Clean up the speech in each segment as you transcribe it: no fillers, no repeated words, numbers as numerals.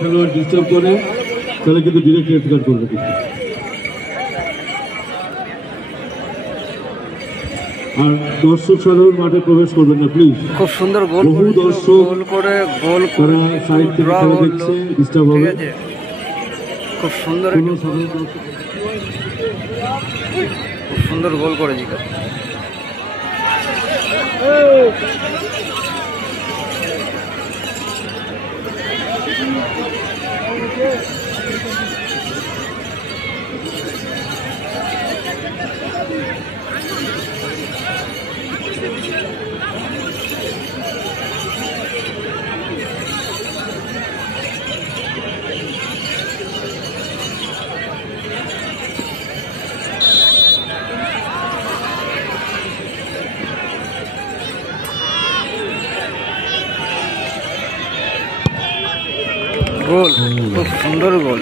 খেলোয়াড় ডিস্টার্ব করে তাহলে কিন্তু ডিরেক্ট রেড কার্ড করবে কিন্তু। আর দর্শক সাধারণ মাঠে প্রবেশ করবেন না প্লিজ। খুব সুন্দর গোল, বহু দর্শক করে তারা সাইড থেকে খেলা দেখছে, ডিস্টার্ব হবে। খুব সুন্দর সুন্দর গোল করে জিতে। গোল, খুব সুন্দর গোল।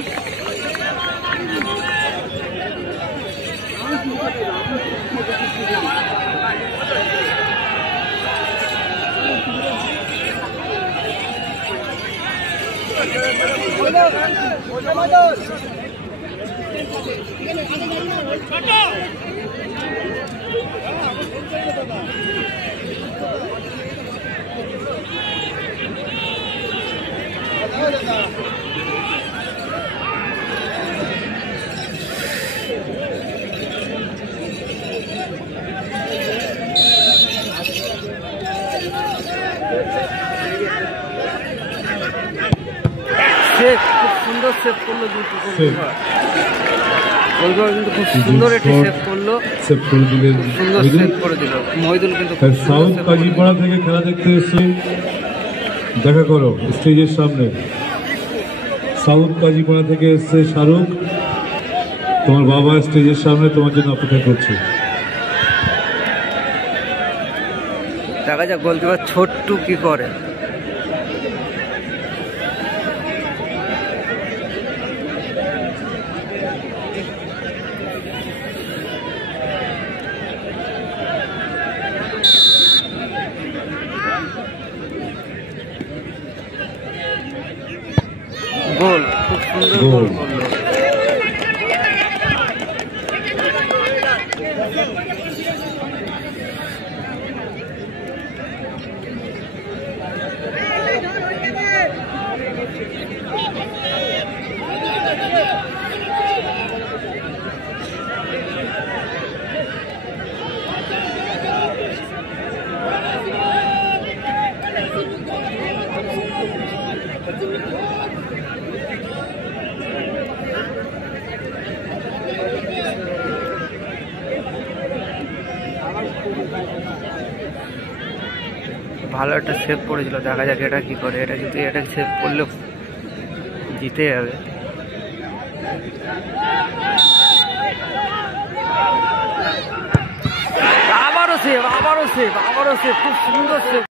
সেভ, খুব সুন্দর সেভ করলো দুটো গোলকিপার, কিন্তু খুব সুন্দর একটি সেভ করলো, সেভ করে দিলেন, সুন্দর সেভ করে দিল মহিদুল। কিন্তু সাউথ কাজীপাড়া থেকে খেলা দেখতে এসে দেখা করো স্টেজের সামনে। সাউথ কাজীপাড়া থেকে এসছে শাহরুখ, তোমার বাবা স্টেজের সামনে তোমার জন্য অপেক্ষা করছে। দেখা যাক গোলকিপার ছোট্টু কি করে। গোল, খুব সুন্দর গোল করলো। ভালো একটা সেভ করেছিল, দেখা যাক এটা কি করে। এটা কিন্তু এটা সেভ করলে জিতে যাবে। আবারও সেভ, খুব সুন্দর সেভ।